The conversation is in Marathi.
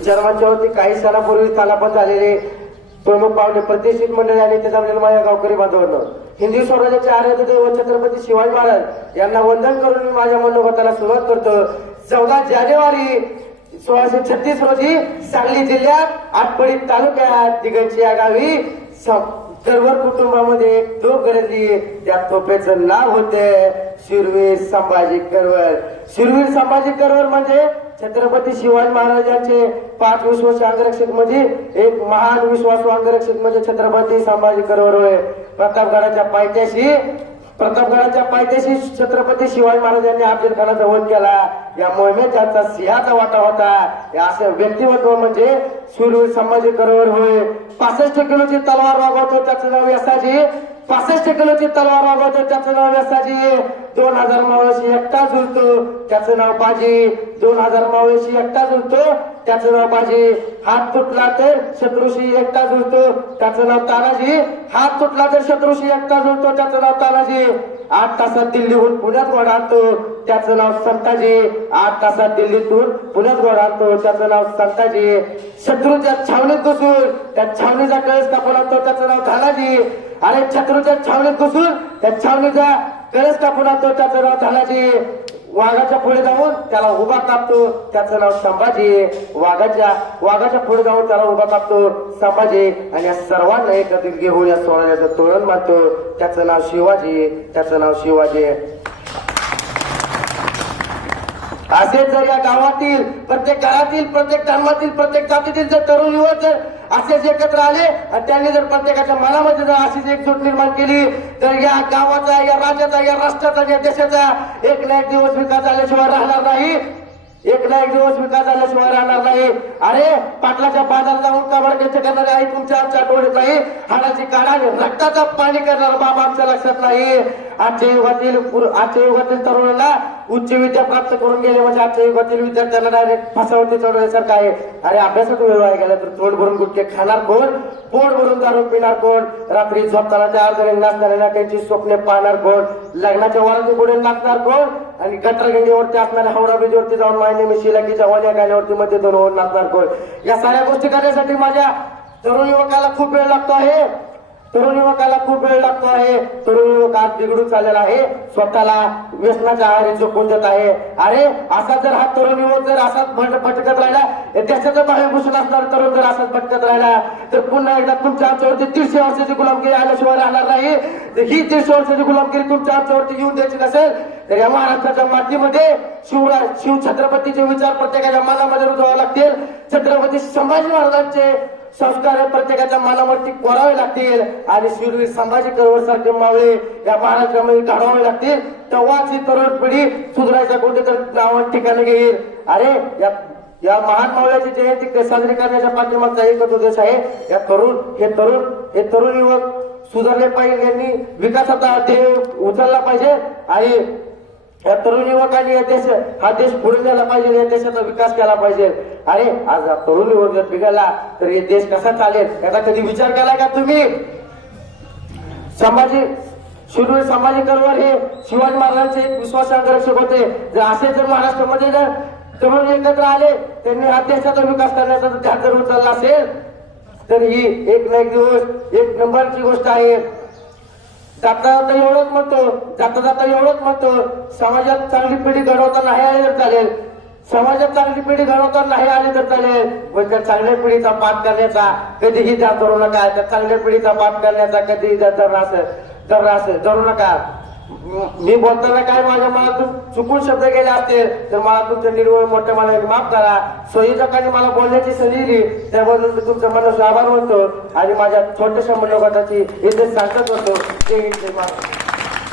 विचारमंचावरती काही सणापूर्वी स्थानापन झालेले प्रमुख पाहुणे प्रतिष्ठित मंडळी आणि ते जमलेलं माझ्या गावकरी बांधवांना. हिंदू स्वराज्याचे आराध्य दैवत छत्रपती शिवाजी महाराज यांना वंदन करून मी माझ्या मनोगताला सुरुवात करतो. चौदा जानेवारी सोळाशे छत्तीस रोजी सांगली जिल्ह्यात आटपडी तालुक्यात दिगंची या गावी स- कुटुंबामध्ये तो गरजली. त्या तोफेचं नाव होते शिरवी संभाजी करवर शिरवीर संभाजी करवर म्हणजे छत्रपती शिवाजी महाराजांचे पाच विश्वास अंगरक्षक म्हणजे एक महान विश्वासू अंगरक्षक म्हणजे छत्रपती संभाजी करवर होय. प्रतापगडाच्या पायथ्याशी प्रतापगडाच्या पायथ्याशी छत्रपती शिवाजी महाराजांनी अफजल खानाचा वध केला. या मोहिमेत त्यांचा सिंहाचा वाटा होता. या असं व्यक्तिमत्व म्हणजे शूरवीर संभाजी करवर होय. पासष्ट किलोची तलवार वागवतो त्याचं नाव यसाजी. पासष्ट किलोची तलवार वागवतो त्याचं नाव व्यसाजी. दोन हजार मावळशी एकटा झुलतो त्याचं नाव बाजी. दोन हजार मावळशी एकटा झुलतो त्याचं नाव बाजी. हात तुटला तर शत्रुशी एकटा झुलतो त्याचं नाव तानाजी. हात तुटला तर शत्रुशी एकटा झुलतो त्याचं नाव तानाजी. आठ तासात दिल्लीहून पुण्यात गोड आणतो त्याचं नाव संताजी. आठ तासात दिल्लीतून पुण्यात गोड आणतो त्याचं नाव संताजी. शत्रूच्या छावणीत घुसून त्या छावणीचा कळस कापून आणतो त्याचं नाव धानाजी. अरे शत्रूच्या छावणीत घुसून त्या छावणीचा कळस कापून आणतो त्याचं नाव धानाजी. वाघाच्या पुढे जाऊन त्याला उभा कापतो. त्याचं नाव संभाजी. वाघाच्या वाघाच्या पुढे जाऊन त्याला उभा कापतो. संभाजी आणि या सर्वांना एकत्रित घेऊन या सोहळ्याचं तोरण मानतो त्याचं नाव शिवाजी त्याचं नाव शिवाजी. असेच जर या गावातील प्रत्येक घरातील प्रत्येक धर्मातील प्रत्येक जातीतील जर तरुण युवक जर असेच एकत्र आले आणि त्यांनी जर प्रत्येकाच्या मनामध्ये जर अशीच एकजूट निर्माण केली तर या गावाचा या राज्याचा या राष्ट्राचा या देशाचा एक ना एक दिवस विकास झाल्याशिवाय राहणार नाही. एक ना एक दिवस विकास झाल्याशिवाय राहणार नाही. अरे पाटलाच्या बाजारात जाऊन काबाडकेचे करणारे आई तुमच्या आमच्या डोळ्यात नाही. हाडाची काढा रक्ताचा पाणी करणारा बाबा आमच्या लक्षात नाही. आजच्या युगातील आजच्या युगातील तरुणांना उच्च विद्या प्राप्त करून गेले म्हणजे आजच्या युगातील विद्यार्थ्यांना डायरेक्ट फसावती चढवण्यासारखं आहे. अरे अभ्यासात वेळ वाया गेला तर तोंड भरून गुटके खाणार कोण? पोट भरून दारू पिणार कोण? रात्री झोपताना त्या जणी नाचणाऱ्या त्यांची स्वप्ने पाहणार कोण? लग्नाच्या वराती पुढे नाचणार कोण? आणि गटरगंगेवरती असणाऱ्या हावडा ब्रिजवरती जाऊन मायने मी शिलाकीच्या वल्या गाण्यावरती मध्ये दोन नाचणार कोण? या साऱ्या गोष्टी करण्यासाठी माझ्या तरुण युवकाला खूप वेळ लागतो आहे. तरुण युवकाला खूप वेळ लागतो आहे. तरुण युवक आज बिघडून चाललेला आहे. स्वतःला व्यसनाच्या आहारी झोपून देत आहे. अरे असा जर हा तरुण युवक जर असाच भटकत राहिला त्याच्याचं बाहेर घुसून असणार तरुण जर असाच भटकत राहिला तर पुन्हा एकदा तुमच्या आमच्यावरती दीडशे वर्षाची गुलामगिरी आल्याशिवाय राहणार नाही. तर ही दीडशे वर्षाची गुलामगिरी तुमच्या आमच्यावरती येऊन द्यायची नसेल तर या महाराष्ट्राच्या मातीमध्ये शिवराज शिव छत्रपतीचे विचार प्रत्येकाच्या मनामध्ये रुजवावे लागतील. छत्रपती संभाजी महाराजांचे संस्कार हे प्रत्येकाच्या मनावरती कोरावे लागतील आणि शिरवीर संभाजी करवड सारखे मावळे या महाराष्ट्रामध्ये घडवावे लागतील तेव्हाच ही तरुण पिढी सुधारायच्या कुठेतरी नावात ठिकाणी घेईल अरे या या महान मावळ्याची जयंती साजरी करण्याच्या पाठिंबाचा एकच उद्देश आहे. या तरुण हे तरुण हे तरुण युवक सुधारले पाहिजे यांनी विकासाचा ध्येय उचलला पाहिजे. आणि या तरुण युवकांनी या देश हा देश पुढे झाला पाहिजे या देशाचा विकास केला पाहिजे. अरे आज हा तरुण युवक जर बिघडला तर हे देश कसा चालेल? याचा कधी विचार केला का तुम्ही? संभाजी शिरूर संभाजी करवर हे शिवाजी महाराजांचे एक विश्वासार्ह रक्षक होते. जर असे जर महाराष्ट्रामध्ये जर तरुण एकत्र आले त्यांनी हा देशाचा विकास करण्याचा ध्यान जर उचलला असेल तर ही एक ना एक दिवस एक नंबरची गोष्ट आहे. जाता जाता एवढंच म्हणतो जाता जाता एवढंच म्हणतो समाजात चांगली पिढी घडवता नाही आली तर चालेल. समाजात चांगली पिढी घडवता नाही आली तर चालेल. पण त्या चांगल्या पिढीचा पाठ करण्याचा कधीही त्या धरू नका. त्या चांगल्या पिढीचा पाठ करण्याचा कधीही त्या धर असं धर असं धरू नका. मी बोलताना काय माझ्या मनातून चुकून शब्द गेले असते तर मला तुमचं निर्वळ मोठ्या मला माफ करा. संयोजकांनी मला बोलण्याची संधी दिली. त्याबद्दल मी तुमचं मनाचे आभार मानतो. आणि माझ्या छोट्याशा मनोगताची इथे सांगत होतो ते